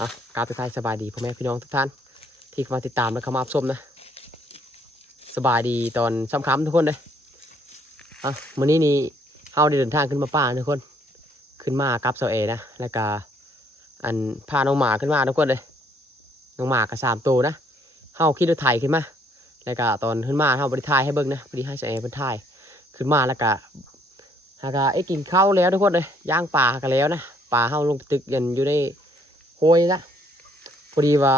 อะกาบทักทายสบายดีพ่อแม่พี่น้องทุกท่าน ที่เข้ามาติดตามและเข้ามารับชมนะ สบายดีตอนค่ำทุกคนเลยอะมื้อนี้นี่เฮาได้เดินทางขึ้นมาป่าทุกคน ขึ้นมากับเสาเอนะแล้วก็อันพาน้องหมาขึ้นมาทุกคนเลยน้องหมากับสามตัวนะเฮาขี่รถไถขึ้นมาแล้วก็ตอนขึ้นมาเฮาบริทายให้เบิ่งนะบริให้เสาเอเป็นทายขึ้นมาแล้วก็แล้วก็ไอ้กินข้าวแล้วทุกคนเลยย่างปลากันแล้วนะปลาเฮาลงตึกยันอยู่ในโห้ ยละพอดีว่า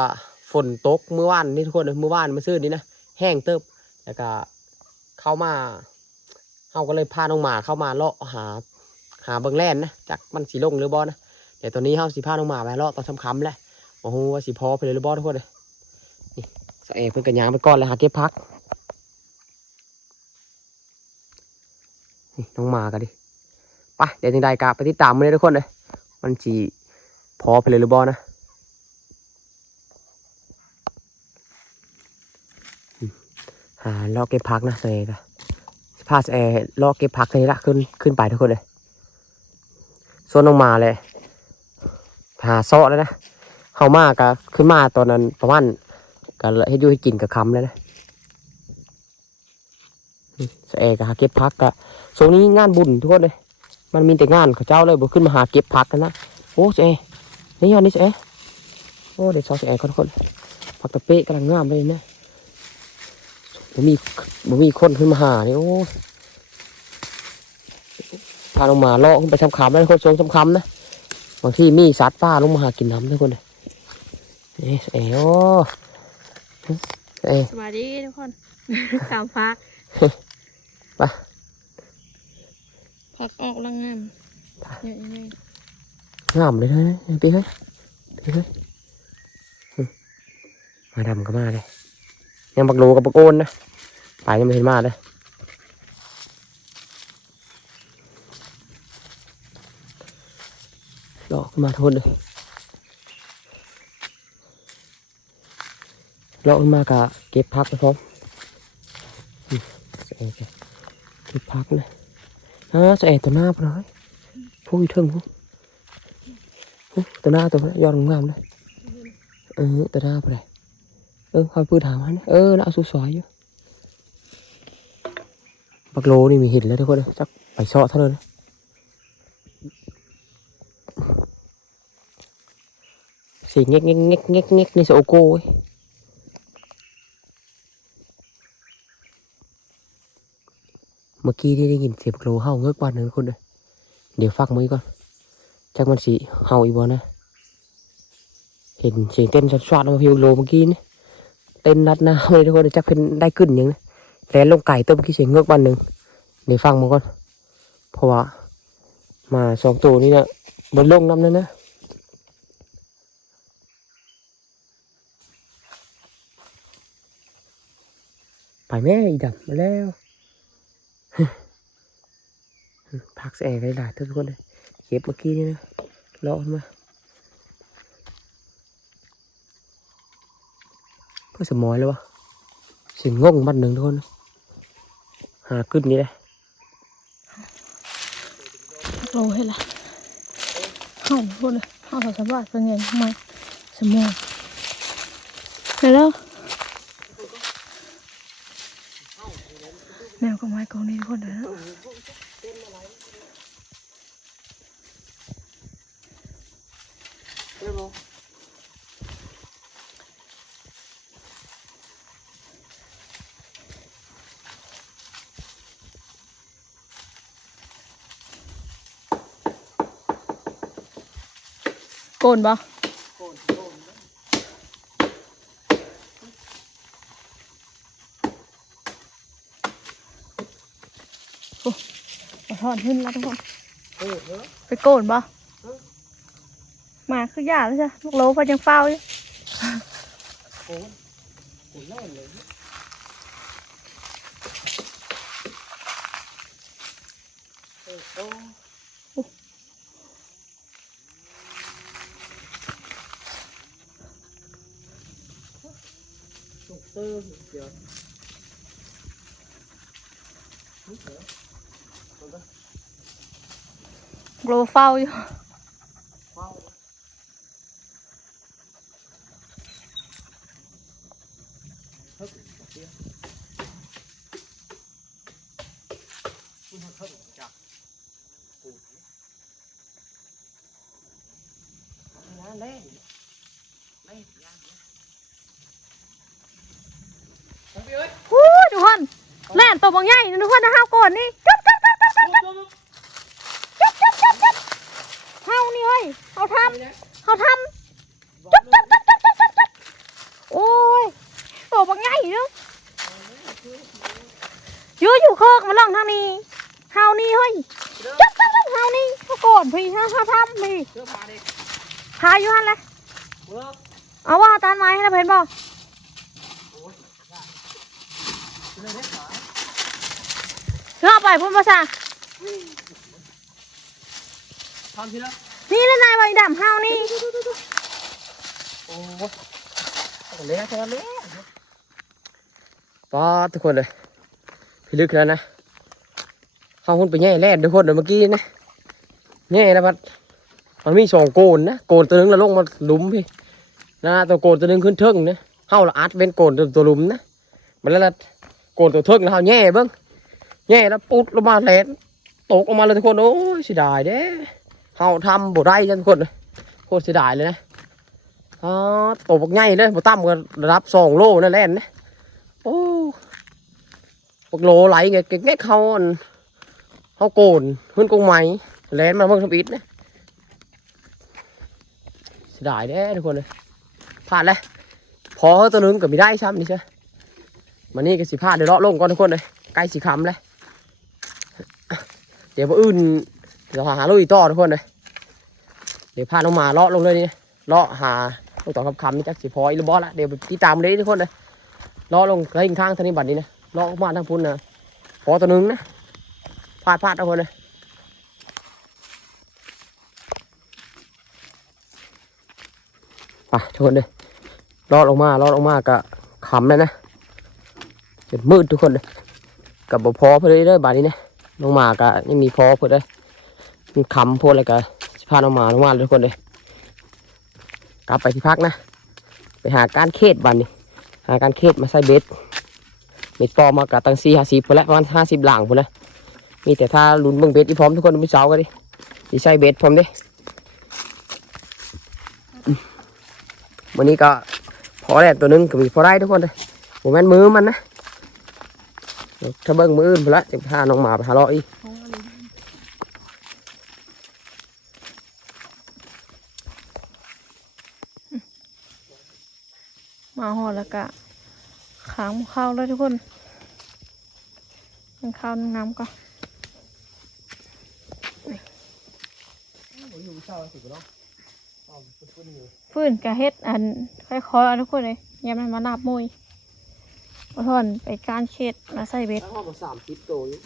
ฝนตกเมื่อวานนี่ทุกคนเลยเมื่อวานมื่อซื่อนี้นะแห้งเติบแล้วก็เข้ามาเฮาก็เลยพาน้องหมาเข้ามาเลาะหาหาเบิงแล่นนะจากมันสีลงหรือบ่นะเดี๋ยวตอนนี้เฮาสิพาน้องหมาไปเลาะตอนค่ำๆแหละโอ้โหว่าสิพอไปเลยหรือบ่ทุกคนเลยนี่สเอเพิ่นกันยางไปก่อนเลยหาเก็บพักนี่น้องหมากันดิไปเดี๋ยวจังใดกะไปติดตามมันเลยทุกคนเลยมันจี พอไปเลยหรือบอนะหาลอกเก็บพักนะเซกะพาเอลอกเก็บพักนี่ละขึ้นขึ้นไปทุกคนเลยโซนน้องมาเลย หาซาะแล้วนะเข้ามากะขึ้นมาตอนนั้นประมาณก็ให้ยูให้กินกับคำแล้วนะอืมเอก็หาเก็บพักกะช่วงนี้งานบุญทุกคนเลย มันมีแต่งานเขาเจ้าเลยบ่ขึ้นมาหาเก็บผักกันนะโอ้เจ นี่ยอดนี่เจ๊โอ้เด็กสาวเจ๊คนคนผักตะเป๊ะกำลังงามเลยนะบ่มีบ่มีคนขึ้นมาหานี่โอ้พาลงมาเลาะขึ้นไปทำคำแล้วทุกคนทรงทำคำนะบางที่มีสัตว์ป่าลงมาหากินน้ำทุกคนเลยนี่เจ๊โอ้เจ๊สวัสดีทุกคนตามพักไปพักออกแลังงามเนี่ยยังไงงามเลยนะพี่เฮ้ยพี่เฮ้ยมาดำก็มาเลยยังบักโลกับบักโอนนะไปยังไม่เห็นมาเลยหลอกมาโทษเลยหลอกมากะเก็บพักไปพร้อมเก็บพักนะอ่าเสะเอตัวหน้าพร้อยพูดถึงพูอุ๊ย ตัวหน้าตัวนั้นยอดงามเลยเออตัวหน้าไปเลยเออคอยพูดถามมันเออน่าสู้สวยอยู่บักโลนี่มีเห็นแล้วทุกคนเลยจักไปเซาะเท่านั้นนะสีเง็กเง็กเง็กเง็กเง็กในโซโก้เว้ยเมื่อกี้นี่ได้ยินเสียงบักโลเห่าเงือกบ้านหนึ่งทุกคนเลยเดี๋ยวฟักมือก่อน จักมันสีเห่าอีบอนะ เห็นเสียงเต้นชัดๆมาพิวโลเมื่อกี้นี่เต้นรัดหน้าเลยทุกคนจักเป็นได้ขึ้นยังนะแล้วลงไก่ตัวเมื่อกี้เสียงเงือกบ้านหนึ่งเดี๋ยวฟังมันก่อนเพราะว่ามาสองตัวนี้เนี่ยบนลงน้ำนั่นนะไปแม่อีดำมาแล้วพักแสงได้หลายทุกคนเลย เก็บเมื่อกี้นี่นะเลาะมาเพื่อสมอยเลยวะสิงงงมัดหนึ่งทุกคนหาขึ้นนี่เลยโลให้ละเห่าพูดเลยเห่าสาวสบัดเป็นไงทำไมสมองเห็นแล้วแมวกับไม้กองนี้ทุกคนเด้อ กนบ่โอ้ขอถอนขึ้นแล้วทุกคนไปโกนบ่มาคือหยาแล้วใช่ลูกโลพอยังเฝ้าอยู่โลเฝ้าอยู่ เพิ่มจากปูนะเล่นเล่นย่างเนี่ยผมไปเอ้ย ฮู้ทุกคนแล่นตัวบาง ใหญ่นะทุกคนนะห้าวก่อนนี่จับจับจับจับจับจับจับจับจับจับเฮานี่เฮ้ยเฮาทำเฮาทำจับจับจับจับจับจับจับโอ้ยตัวบางใหญ่เนาะอยู่อยู่โคกมาลองทางนี้เฮานี่เฮ้ยจับจับจับเฮานี่เฮาก่อนพี่เฮาเฮาทำพี่เสื้อผ้าเด็กพาอยู่หันเลยเมื่อเอาว่าตานไม้ให้เราเห็นบ่โอ้ยได้ เรื่องเล็กหน่อยเชื่อไปพุ่นภาษาทำทีละนี่นะนายใบดำเฮานี่ โอ้ยเละเท่านั้นเลยป้าทุกคนเลยพี่ลึกแล้วนะเขาคนไปแย่แล่นทุกคนเดี๋ยวเมื่อกี้นะแย่แล้วพัดมันมีสองโกนนะโกนตัวหนึงแล้วลงมาหลุมพี่นะตัวโกนตัวหนึงขึ้นเทิงนะเฮาละอัดเป็นโกนตัวตัวหลุมนะมันแล้วละโกนตัวเทิงแล้วเฮาแย่เบิ้ง แย่แล้วปุ๊ดลงมาแหลนตกลงมาเลยทุกคนโอ้ยเสียดายเด้เฮาทำบ่ได้จ้ะทุกคนโคตรเสียดายเลยนะอ๋อตบบักใหญ่เลยบ่ต่ำกว่าระดับสองโลนั่นแหละนะโอ้บักโลไหลไงเก่งเขาเขาโกนขึ้นกงไม้แลนมาเบิ่งทำอิดนะเสียดายแน่ทุกคนเลยผ่านเลยพอเขาตัวนึงก็ไม่ได้ซ้ำนี่ใช่มันนี่ก็สิพลาดเดี๋ยวเลาะลงก่อนทุกคนเลยใกล้สิคำเลย เดี๋ยวอื่นเดี๋ยวหาลุยต่อทุกคนเลยเดี๋ยวพาน้องมาเลาะลงเลยนี่เลาะหาลูกต่อคำคำนี่จักสิพอยหรือบอสละเดี๋ยวไปติดตามเลยทุกคนเลยเลาะลงกระหิ่งทางทางนี้บัดนี้นะเลาะมาทางพุ่นนะพอตัวหนึงนะพลาดพลาดเอาคนเลยไปทุกคนเลยเลาะลงมาเลาะลงมากะขำเลยนะจนมืดทุกคนเลยกับบ่พอเพื่อเลยเด้บัดนี้นะ ลงหมากะยังมีพอเพื่อเลยมันขำพวกอะไรกะสิพาลงมาลงมาทุกคนเลยกลับไปที่พักนะ ไปหาการเคสบันนี่หาการเคสมาใส่เบ็ดเบ็ดปอมากะตั้งสี่ห้าสิบพอแล้วประมาณห้าสิบหลังพอแล้วมีแต่ถ้าลุ้นเบิ่งเบ็ดที่พร้อมทุกคนไม่เช้ากันดิที่ใส่เบ็ดพร้อมดิวันนี้ก็พอแล้วตัวหนึงก็มีพอได้ทุกคนเลยผมแม่นมือมันนะ ถ้าเบิ่งมืออื่นพอละจะพาน้องหมาไปหาเลาะอีกมาหอดแล้วกะขางหมูข้าวเลยทุกคนยังข้าวน้ำก็ฟื้นกะเฮ็ดอันค่อยๆเอาทุกคนเลยยังมันมานาบมวย อาทอนไปการเช็ดมาใส่เบ็ดแล้วห้องก็สามสิบตัวอยู่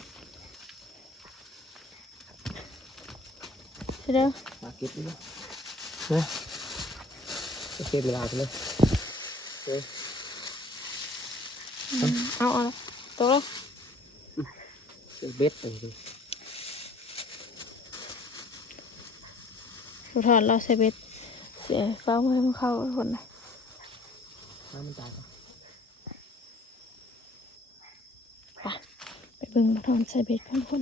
ใช่เด้อมาเก็บนี่นะนะเก็บเวลาไปเลยอืมเอาเอาละตัวละเก็บเบ็ดเลยดิสุดทอนเราใส่เบ็ดเสียฟ้าให้มันเข้าทุกคนเลยน้ำมันตายก่อน ไป เบิ่งมาทอนใส่เบ็ดกันคน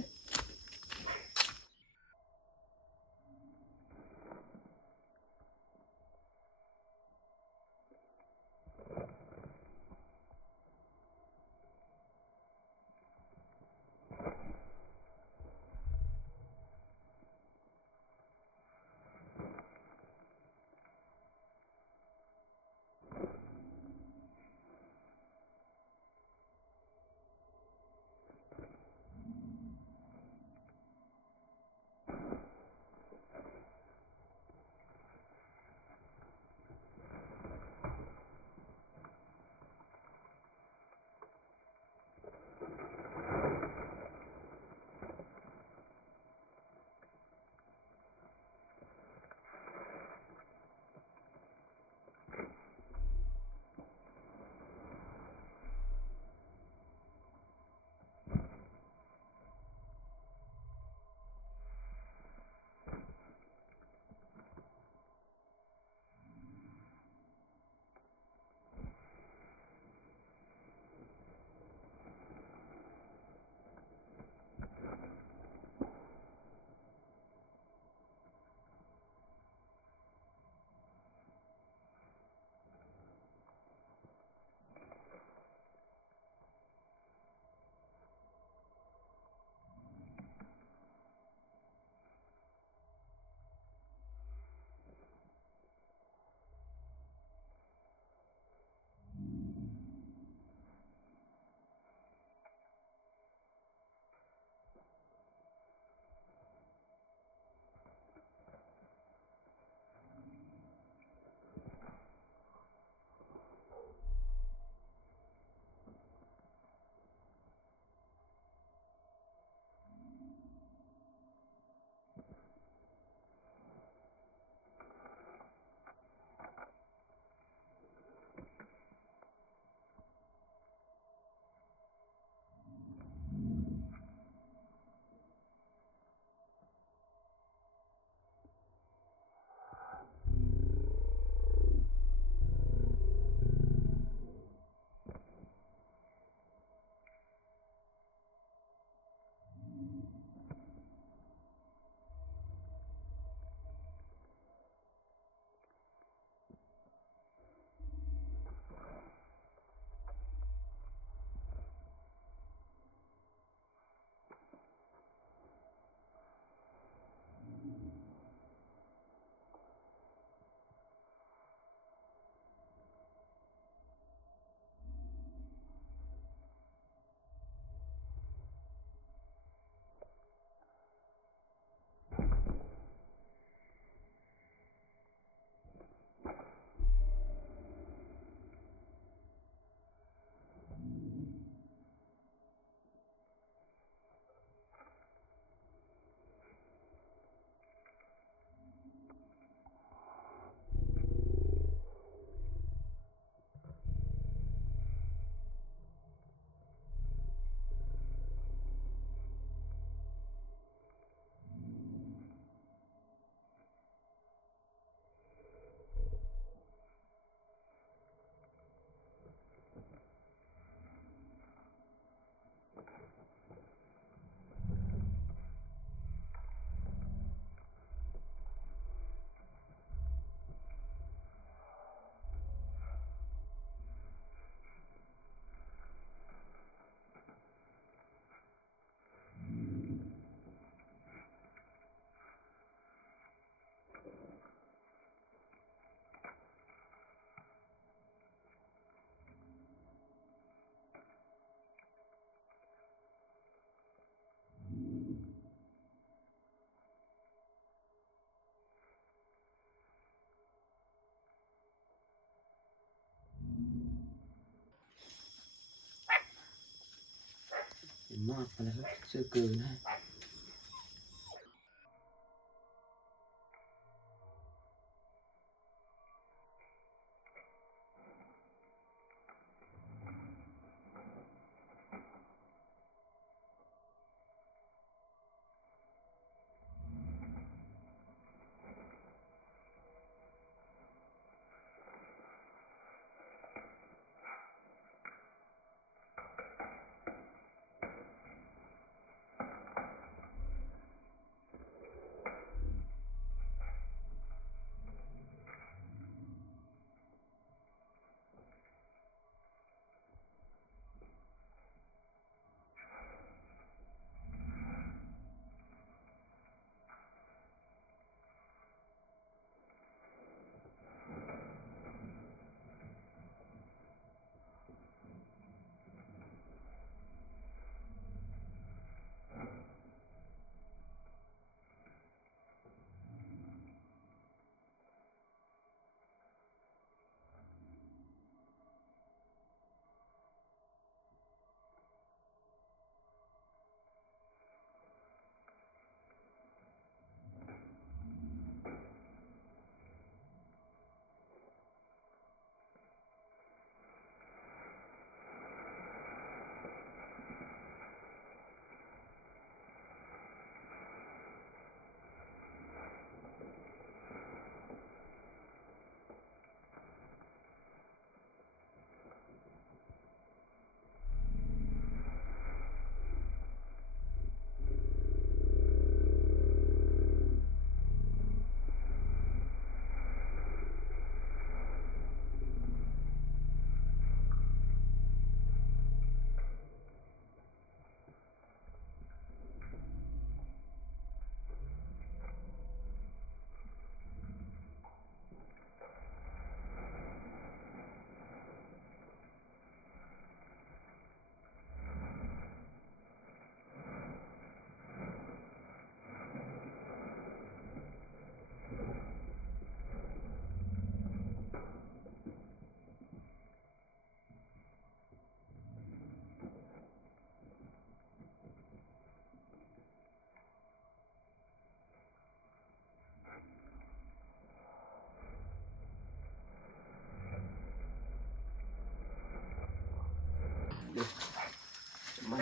มากไปแล้วครับเสื้อเกินนะ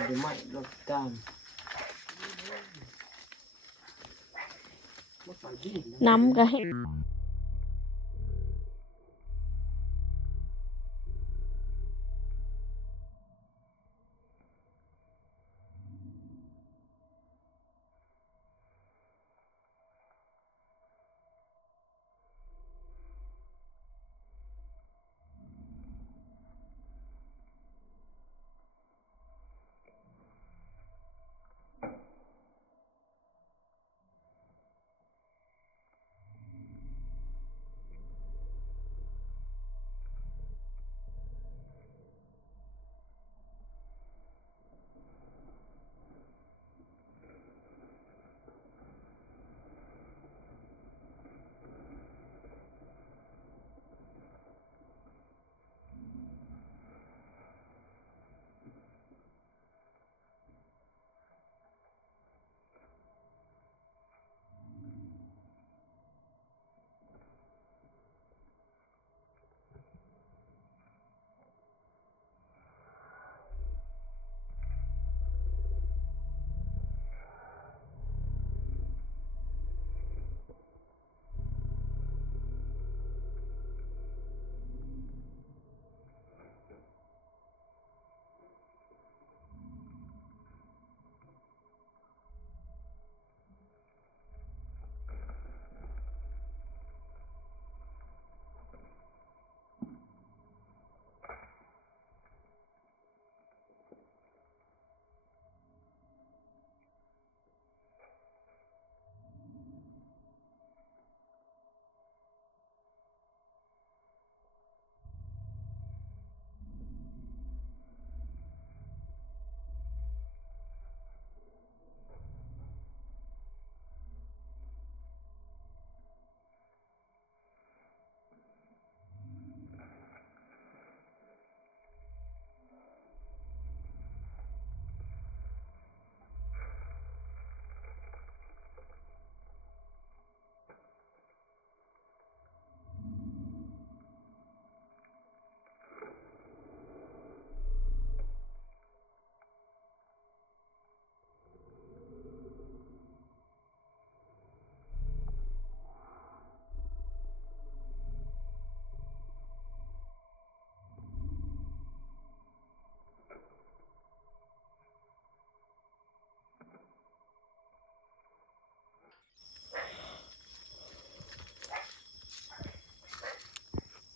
ไม่ได้ไห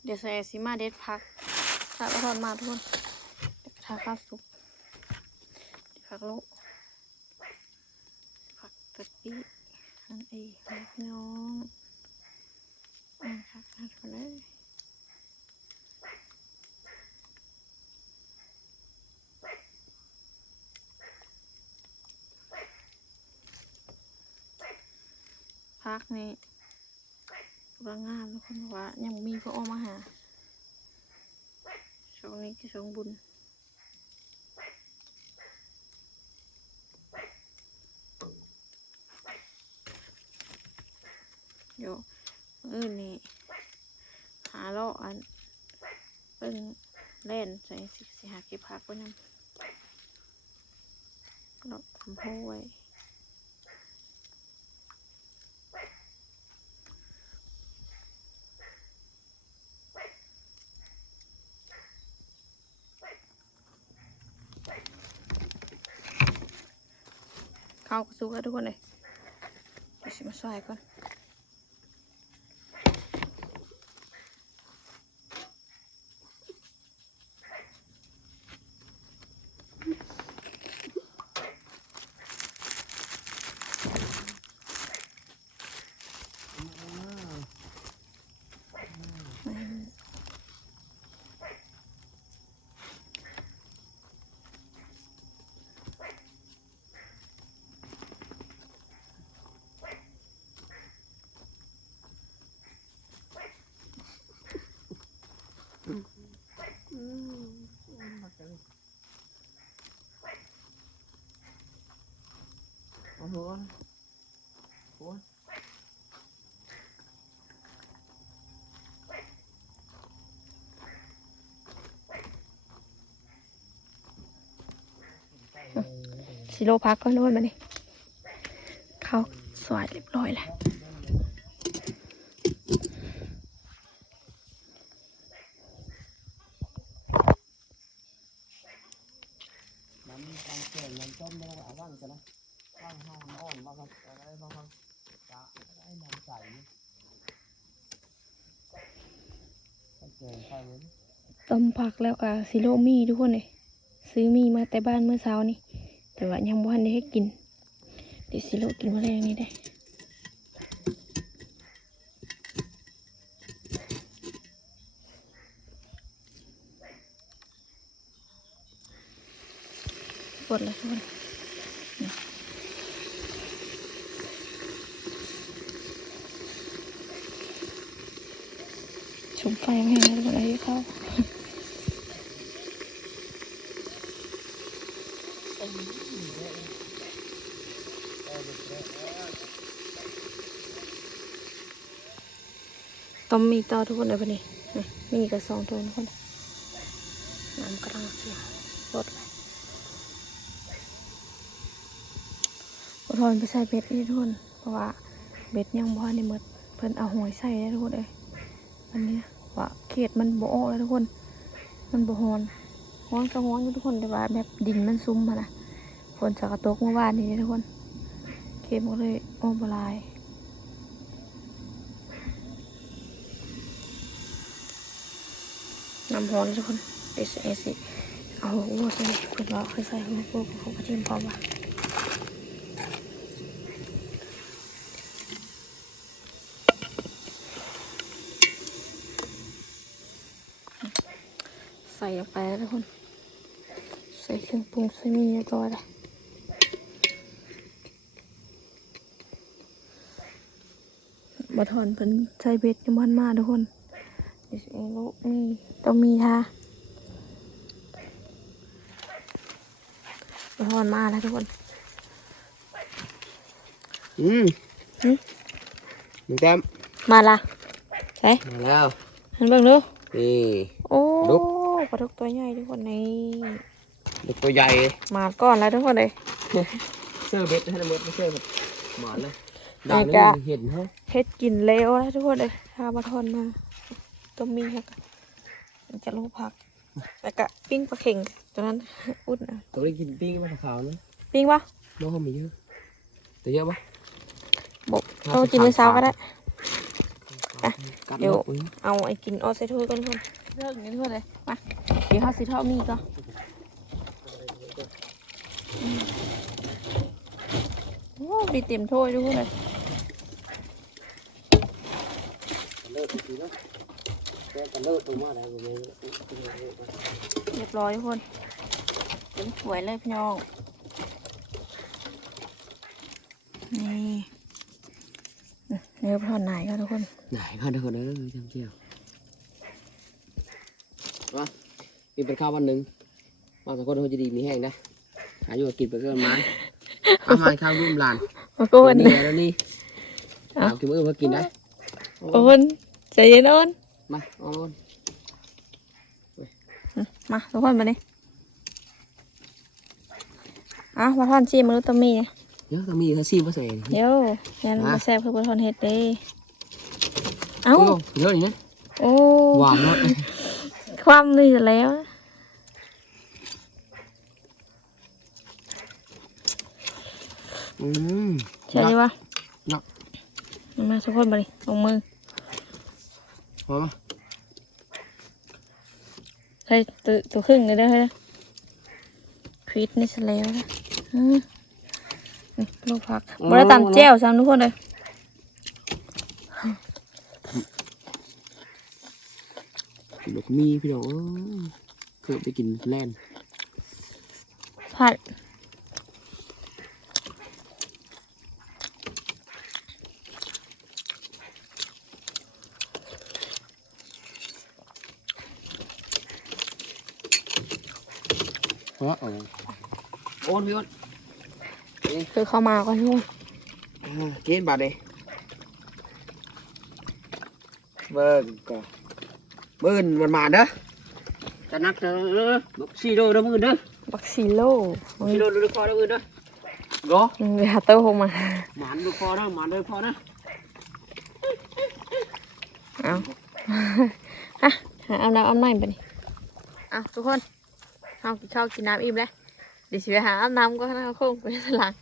เดี๋ยวใส่ซิมาเด็ดพักถ้าก็ทอดมาทุกคนเดี๋ยวกระทาข้าวสุกเดี๋ยวผักโลผักกะปิอันเองพี่น้องอ่าครับทานไปเลยพักนี่ กำลังามทุกคนว่า ยังมีพระออกมาหาช่วงนี้คือช่วงบุญเดี๋ยวมื้ออื่นนี่หาลาะอันเปิ้งเล่นใส่สิหาเก็บผักไว้นำเลาทำโพไว้ ข้าวกระซุกแล้วทุกคนเลยเดี๋ยวสิมาซอยก่อน โอ้โหโอ้ยชิโร่พักก็นวดมานี่เขาสวยเรียบร้อยแล้ว น้ำน้ำเกลือน้ำต้มไม่ต้องเอาว่างกันนะว่างห้องอ่อนว่างอะไรว่างห้องจะได้น้ำใสต้องเกลือใส่ไว้ ต้มผั กับซิโร่มีทุกคนเลยซื้อมีมาแต่บ้านเมื่อเช้านี่ แต่ว่ายังบ่ทันได้ให้กินเดี๋ยวซิโร่กินมาแรงนี่ได้ปวดเลยทุกคนชมไฟไม่ให้ทุกคนเลยเข้า ต้มมีต่อทุกคนเลยปะนี่นี่มีกับสองตัวทุกคนน้ำกำลังเสียรดเลยอนไปใส่เบ็ดนี่ทุกคนเพราะว่าเบ็ดยังบ่ได้หมดเพิ่นเอาหอยใส่ได้ทุกคนเลยอันนี้ว่าเขตมันบ่ออกเลยทุกคน มันบ่ฮอนฮ้อนก็ฮ้อนอยู่ทุกคนแต่ว่าแบบดินมันซุ่มมานะฝนจะกระตกเมื่อวานนี้ทุกคน เขตมันก็เลยออกบลาย น้ำร้อนทุกคนเดยวเอสิเอาวัวใส่เพื่อนว่าเคยใส่หัวพวกของกระเทียมพร้อมว่ะใส่ลงไปแล้วทุกคน ใส่เครื่องปรุงใส่มีเรียบร้อยแล้วมาถอนเพิ่นใส่เบ็ดยังมันมาทุกคน เอสเอลูกมีต้องมีค่ะทอนมาแล้วทุกคน อืมหึ หนึ่งแต้มมาละใช่มาแล้วหันเบิ่งดูนี่ โอ้ดุ๊ก ปลาทุกตัวใหญ่ทุกคนนี่เด็กตัวใหญ่มาก่อนแล้วทุกคนเลย เสื้อเบ็ดให้ละเม็ดไม่เสื้อแบบหมอนเลยไอ้ดาวจ๊ะนี่เห็นเหรอเฮ็ดกินเลวแล้วทุกคนเลยพามาทอนมา ต้มมีค่ะมันจะลูกผัก แล้วก็ปิ้งปลาเข่งตอนนั้นอุ่นอะตัวนี้กินปิ้งมะขาวนะปิ้งปะน้องเขามีเยอะแต่เยอะปะบอกต้องกินมื้อเช้าก็ได้ขาวกัดเดี๋ยวอุ๊เอาไอ้กินออสเซทูก่อนทุกคนเลิกอย่างนี้ทุกคนเลยมาเดี๋ยวข้าวสีทอดมีก็อืมโอ้ดีเต็มถ้วยทุกคนเลย เลิกทีแล้วแกก็เลิกตรงมาได้บ่แม่นเรียบร้อยทุกคนเต็มถ้วยเลยพี่น้องนี่เนื้อทอดไหนก็ทุกคนไหนค่ะทุกคนเอ้ยจำเกี่ยวว่ามีเป็นข้าววันหนึ่งว่าสังคนเขาจะดีมีแห้งนะหาอยู่กินไปเกินมาเอามาข้าวรุ่มลานมาโกนนี่แล้วนี่เอาเอากินมื้อมากินได้โอนใจเย็นโอน มาเอาโอนมาทุกคนมาดิอะมาทอนซีมือตัวมีเนี่ยเดี๋ยวต้องมีข้าวซีมาใส่นี่เดี๋ยวงั้นมามาแซ่บคือมาทอนเห็ดเด้เอ้าโอ้เยอะนี่นะโอ้หวานเนาะความนี่แล้วอืมใช่ไหมวะเนาะมาทุกคนมาดิลงมือ พอไหมเฮ้ยตัวตัวครึ่งเลยเด้อเฮ้ยควิดนี่ซะแล้วนะอืมนี่ลูกผักบได้ตำแจ่วซ้ำทุกคนเลยลูกมีพี่น้องเอ้ยเคยไปกินแล่นผัด เพราะเออ โอนพี่โอนคือเข้ามาก่อนทุกคนอ่าเกณฑ์บาทเลยเบิ้งก็เบิ้งมันมาเด้อจะนักเด้อบักสี่โลเด้อมือเด้อบักซิโลสี่โลเด้อคอเด้อมือเด้อก็เวลาเต้าหงมาหมานเด้อคอเด้อหมานเด้อคอเด้อเอาฮะหาเอาน้ำเอาน้ำไปดิเอาทุกคน เอากินข้าวกินน้ำอิ่มแล้วเดี๋ยวสิไปหาอาบน้ำก็นะคงไปหลัง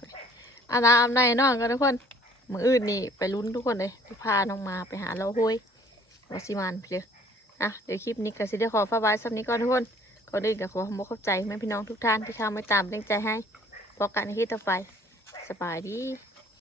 อาบน้ำอาบในนอนกันทุกคนมืออื่นนี่ไปลุ้นทุกคนเลยไปพาน้องมาไปหาเราห้วยเราสิมานไปเลยอะเดี๋ยวคลิปนี้ก็สิได้ขอฝากไว้สักนี้ก่อนทุกคนก่อนอื่นก็ขอขอบคุณเข้าใจแม่พี่น้องทุกท่านที่ทำให้ตามแรงใจให้พอกันในคลิปต่อไปสบายดี